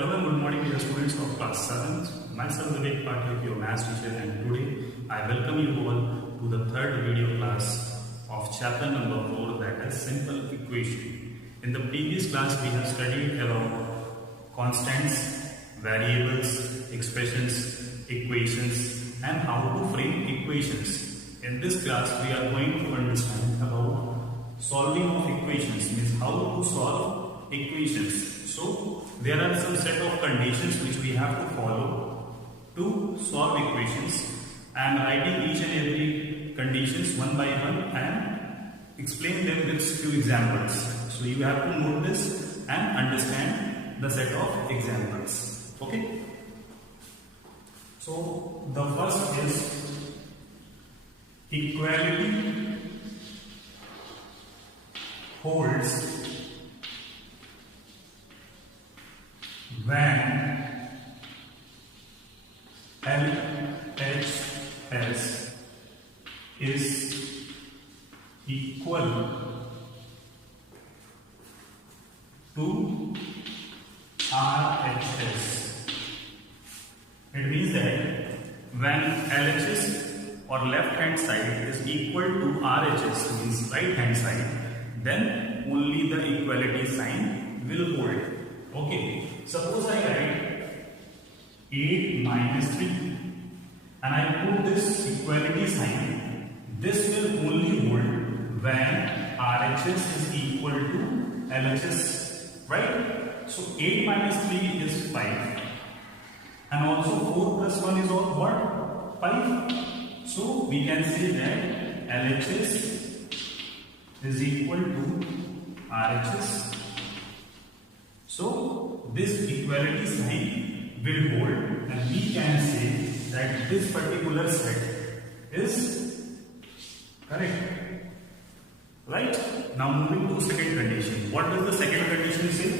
Hello and good morning dear students of class 7th. Myself Vivek Patil, your maths teacher, and today I welcome you all to the third video class of chapter number 4, that is simple equation. In the previous class we have studied about constants, variables, expressions, equations and how to frame equations. In this class we are going to understand about solving of equations, means how to solve equations. So there are some set of conditions which we have to follow to solve equations. I am writing each and every conditions one by one and explain them with few examples. So you have to note this and understand the set of examples. Okay. So the first is equality holds when LHS is equal to RHS. It means that when LHS or left hand side is equal to RHS, means right hand side, then only the equality sign will hold. Okay, suppose I write 8 minus 3 and I put this equality sign. This will only hold when RHS is equal to LHS, right? So 8 minus 3 is 5 and also 4 plus 1 is what? 5. So we can say that LHS is equal to RHS. So this equality sign will hold and we can say that this particular set is correct. Right? Now moving to second condition. What does the second condition say?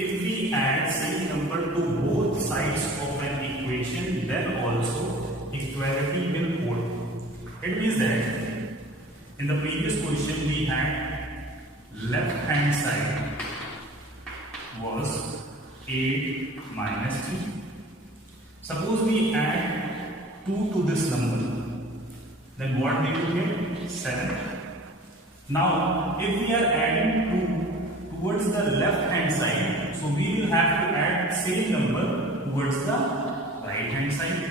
If we add same number to both sides of an equation, then also equality will hold. It means that in the previous question we had left hand side was 8 minus 3. Suppose we add 2 to this number, then what we will get? 7. Now, if we are adding 2 towards the left hand side, so we will have to add same number towards the right hand side.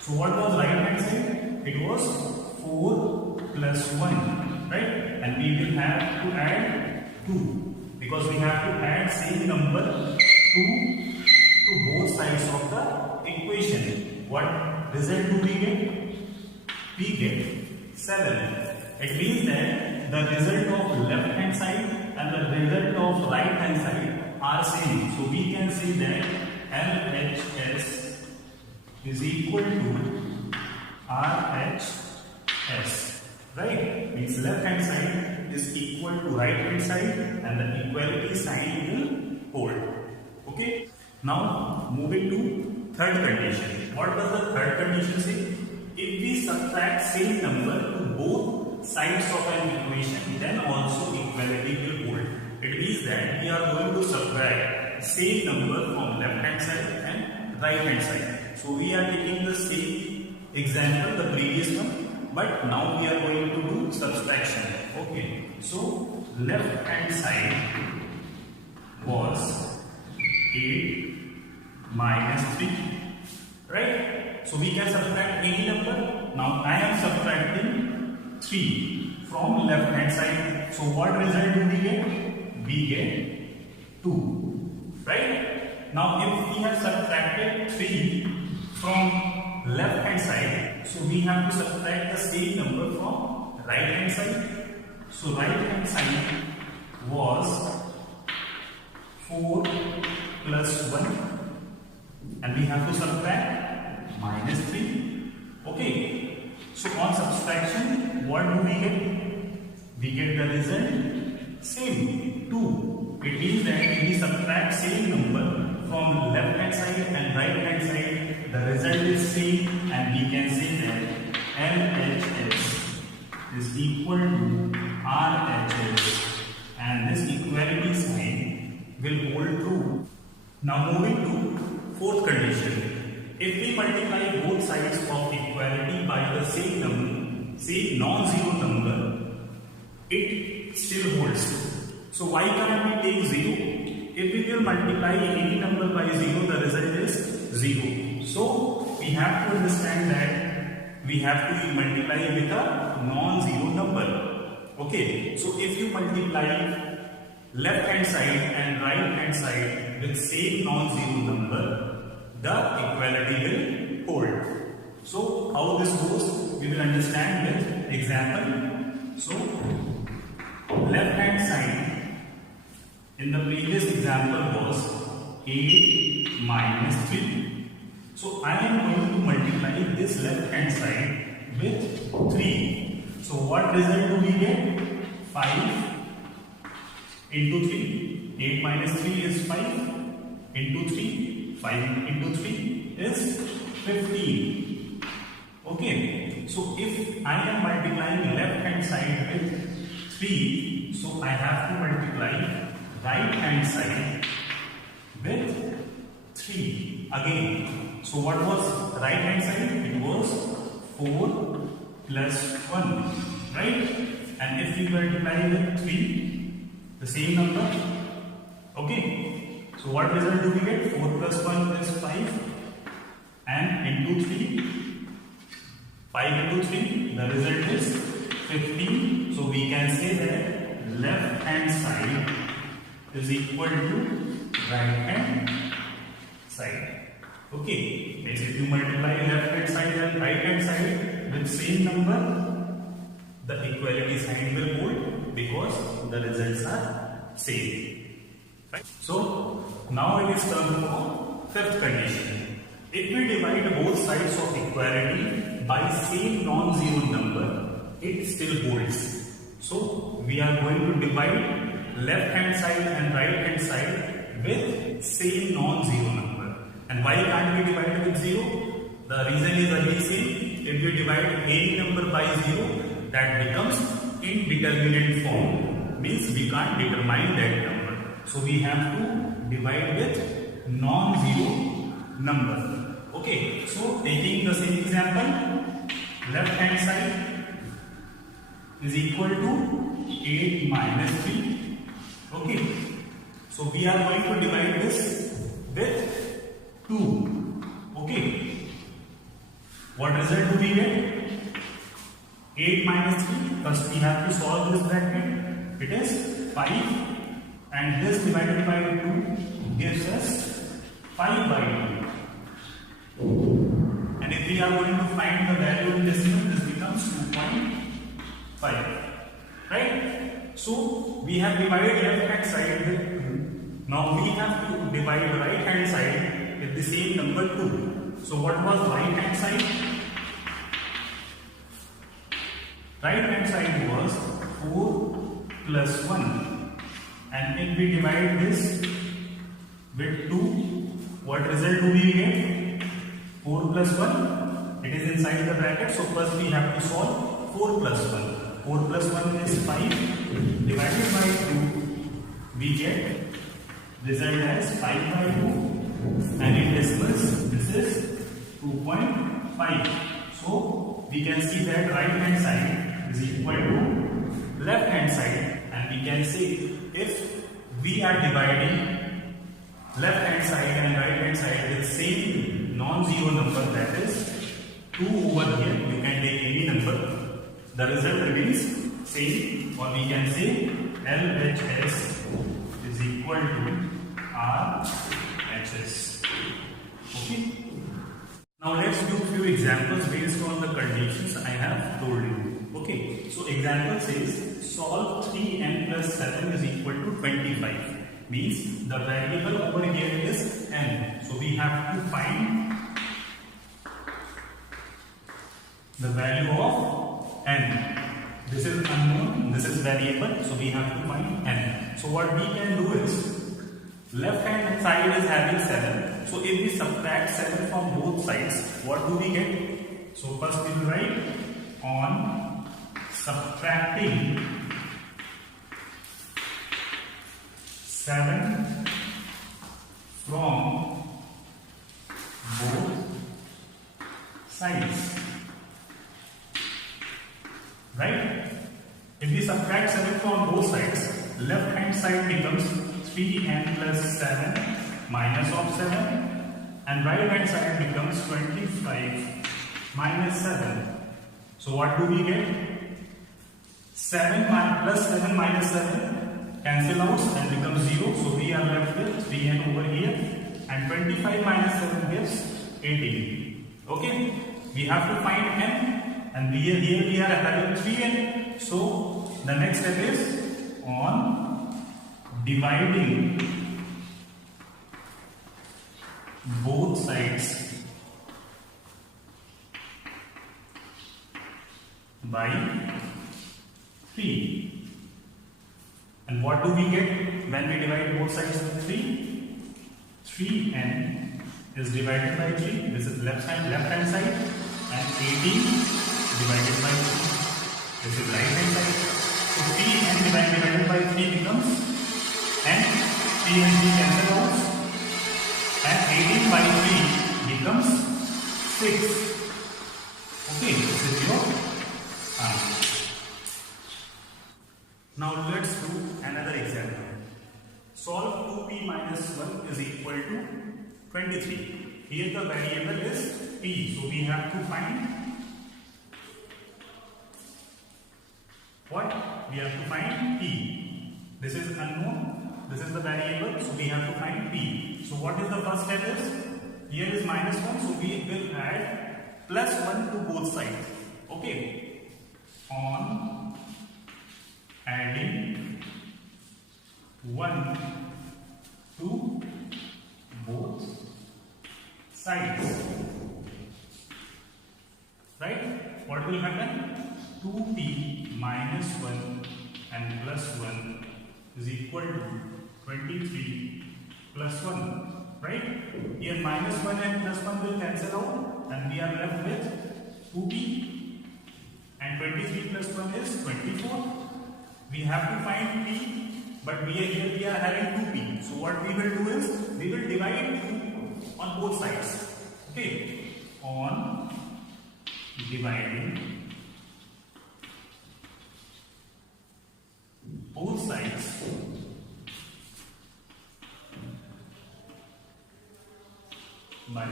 So what was right hand side? It was 4 plus 1, right? And we will have to add 2 because we have to add same number 2 to both sides of the equation. What result do we get? We get 7. It means that the result of left hand side and the result of right hand side are same. So we can say that LHS is equal to RHS. Right? Means left hand side is equal to right hand side and the equality sign will hold. Okay. Now moving to third condition. What does the third condition say? If we subtract same number to both sides of an equation, then also equality will hold. It means that we are going to subtract same number from left hand side and right hand side. So we are taking the same example, the previous one. But now we are going to do subtraction. Okay. So left hand side was 8 minus 3. Right? So we can subtract any number. Now I am subtracting 3 from left hand side. So what result do we get? We get 2. Right? Now if we have subtracted 3 from left hand side, so we have to subtract the same number from right hand side. So right hand side was 4 plus 1 and we have to subtract minus 3. Okay. So on subtraction, what do we get? We get the result same, 2. It means that if we subtract same number from left hand side and right hand side, the result is same and we can say that LHS is equal to RHS and this equality sign will hold true. Now moving to fourth condition. If we multiply both sides of equality by the same non-zero number, it still holds. So why can't we take 0? If we will multiply any number by 0, the result is 0. So we have to understand that we have to multiply with a non-zero number. Okay, so if you multiply left hand side and right hand side with same non-zero number, the equality will hold. So how this goes, we will understand with example. So left hand side in the previous example was 8 minus 3. So I am going to multiply this left hand side with 3. So what result do we get? 5 into 3. 8 minus 3 is 5 into 3. 5 into 3 is 15. Okay. So if I am multiplying left hand side with 3, so I have to multiply right hand side with 3 again. So what was right hand side? It was 4 plus 1, right? And if we multiply with 3, the same number, okay? So what result do we get? 4 plus 1 is 5, and into 3, 5 into 3, the result is 15. So we can say that left hand side is equal to right hand side. Okay, means if you multiply left hand side and right hand side with same number, the equality sign will hold because the results are same. Right? So now it is turn for fifth condition. If we divide both sides of equality by same non-zero number, it still holds. So we are going to divide left hand side and right hand side with same non-zero number. And why can't we divide with 0? The reason is again same. If we divide any number by 0, that becomes indeterminate form. Means we can't determine that number. So we have to divide with non-zero number. Okay. So taking the same example, left hand side is equal to 8 minus 3. Okay. So we are going to divide this with 2. Okay. What result do we get? 8 minus 3. First we have to solve this bracket. It is 5. And this divided by 2 gives us 5 by 2. And if we are going to find the value in decimal, this becomes 2.5. Right? So we have divided left hand side with 2. Now we have to divide right hand side with the same number 2. So what was right hand side? Right hand side was 4 plus 1. And if we divide this with 2, what result do we get? 4 plus 1. It is inside the bracket. So first we have to solve 4 plus 1. 4 plus 1 is 5. Divided by 2, we get result as 5 by 2. And in decimals, this is 2.5. So we can see that right hand side is equal to left hand side, and we can say if we are dividing left hand side and right hand side with same non-zero number, that is 2 over here, you can take any number, the result remains same, or we can say LHS is equal to RHS. Okay. Now let's do few examples based on the conditions I have told you. Okay. So example says solve 3n plus 7 is equal to 25. Means the variable over here is n. So we have to find the value of n. This is unknown, this is variable, so we have to find n. So what we can do is, left hand side is having 7. So if we subtract 7 from both sides, what do we get? So first we will write on subtracting 7 from both sides. Right? If we subtract 7 from both sides, left hand side becomes 3n plus 7 minus of 7, and right hand side becomes 25 minus 7. So what do we get? 7 plus 7 minus 7 cancel out and becomes 0. So we are left with 3n over here, and 25 minus 7 gives 18. Okay? We have to find n, and here we are having 3n. So the next step is on dividing both sides by 3. And what do we get when we divide both sides by 3? 3n is divided by 3. This is left hand side, and 18 divided by 3. This is right hand side. So 3n divided by 3 becomes n. 3 and 3 cancel out, and 18 by 3 becomes 6. Okay, this is your answer. Now let's do another example. Solve 2p minus 1 is equal to 23. Here the variable is p, so we have to find what? We have to find p. This is unknown, this is the variable, so we have to find p. So what is the first step is? Here is minus 1, so we will add plus 1 to both sides. Okay. On adding 1 to both sides. Right? What will happen? 2p minus 1 and plus 1 is equal to 23 plus 1. Right? Here minus 1 and plus 1 will cancel out, and we are left with 2p, and 23 plus 1 is 24. We have to find p, but here we are having 2p. So what we will do is, we will divide 2 on both sides. Okay? On dividing both sides by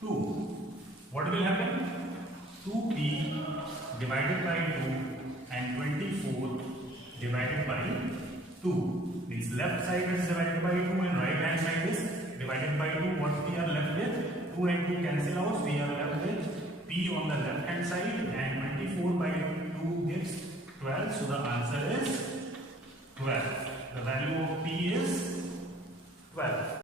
2. What will happen? 2p divided by 2 and 24 divided by 2. Means left side is divided by 2 and right hand side is divided by 2. What we are left with? 2 and 2 cancel out. We are left with p on the left hand side, and 24 by 2 gives 12. So the answer is